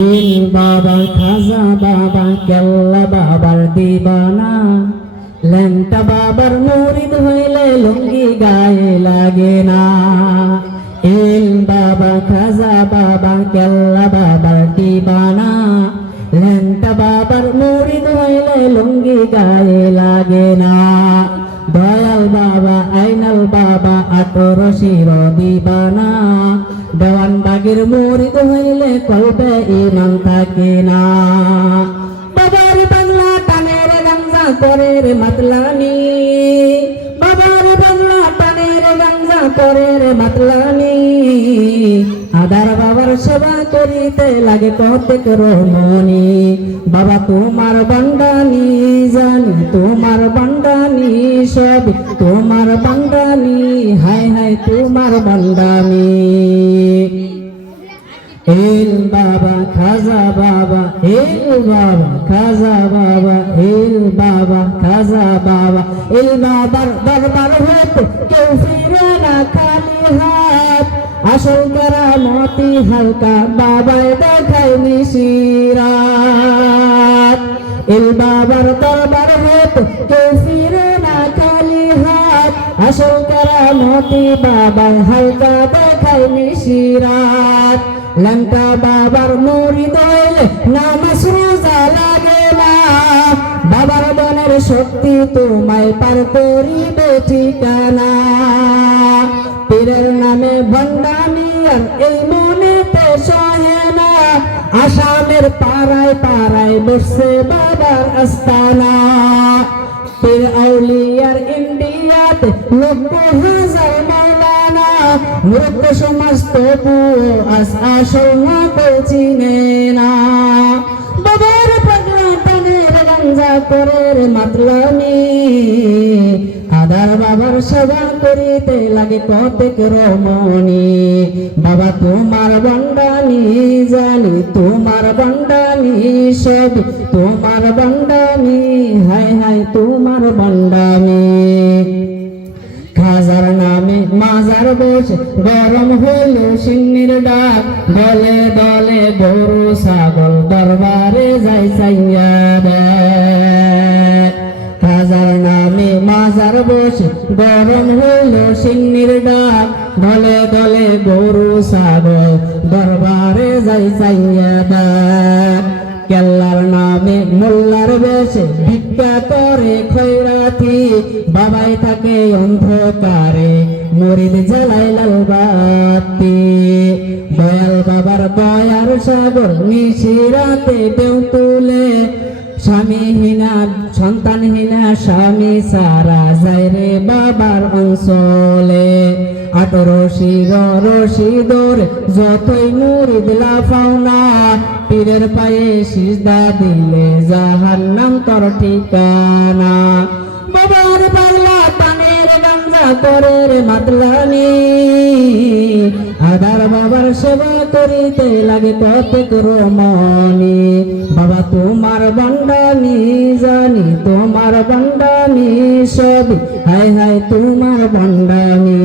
বাবা খাজা বাবা কেল্লা বাবার দিবানা ল্যাংটা বাবার মুরিদ হইলে লুঙ্গি গায়ে লাগে না। বাবা খাজা বাবা কেল্লা বাবার দিবানা ল্যাংটা বাবার মুরিদ হইলে লুঙ্গি গায়ে লাগে না। দয়াল বাবা আইনাল বাবা 18 শির দিবানা দেওয়ান বাগের মুরিদ হইলে কলবে ইমান থাকে না। বাবার বাংলা টানের গাঞ্জা করে রে মাতলানি, বাবার বাংলা টানের গাঞ্জা করে রে মাতলানি। আদার বাবার সেবা করিতে লাগে কতেক রমণী। বাবা তোমার বান্দানি জানি তোমার বান্দানি সব তোমার বান্দানি, হায় হায় তোমার বান্দানি। বাবা খাজা বাবা বাবা খাজা বাবা বাবা খাজা বাবা বাবার দরবার হতে কেউ ফিরে না খালি হাত। আসল কেরামতি হালকা বাবায় দেখায় নিশিরাত। বাবার দরবার হতে কেউ ফিরে না খালি হাত। আসল কেরামতি বাবায় হালকা দেখায় নিশিরাত। ল্যাংটা বাবার মুরিদ হইলে নামাজ রোজা লাগে না। বাবার বনের শক্তি তোমায় পার করিবে ঠিকানা। পীরের নামে ভণ্ডামি আর এই মনেতে সহে না। আসামের পাড়ায় পাড়ায় বসছে বাবার আস্তানা। পীর আউলিয়ার ইন্ডিয়াতে 90,000 মাওলানা। মূর্খ সমাজ তবুও আসল নকল চিনে না। বাবার পাগলা টানের গাঞ্জা করে রে মাতলামি। আদার বাবার সেবা করিতে লাগে কতেক রমণী। বাবা তোমার বান্দানি জানি তোমার বান্দানি সব তোমার বান্দানি, হায় হায় তোমার বান্দানি। খাজার নামে মাজার বসে গরম হইল সিন্নির ডাক। দলে দলে গরু ছাগল দরবারে যাই চাইয়া দেয়। খাজার নামে মাজার বসে গরম হইল সিন্নির ডাক। দলে দলে গরু ছাগল দরবারে যাই চাইয়া দেয়। কেল্লার নামে মোল্লার বেশে ভিক্ষা করে খৈরাতি। বাবাই থাকে অন্ধকারে মুরিদ জ্বালায় লাল বাতি। দয়াল বাবার দয়ার সাগর নিশিরাতে ঢেউ তুলে। স্বামীহীনা সন্তানহীনা স্বামী সারা যায় রে বাবার অঞ্চলে। 18 শির রশি ধরে যতই মুরিদ লাফাও না। পীরের পায়ে সিজদা দিলে জাহান্নাম তোর ঠিকানা। বাবার পাগলা টানের গাঞ্জা করে রে মাতলানি। আদার বাবার সেবা করিতে লাগে কতেক রমণী। বাবা তোমার বান্দানি জানি তোমার বান্দানি সব, হায় হায় তোমার বান্দানি।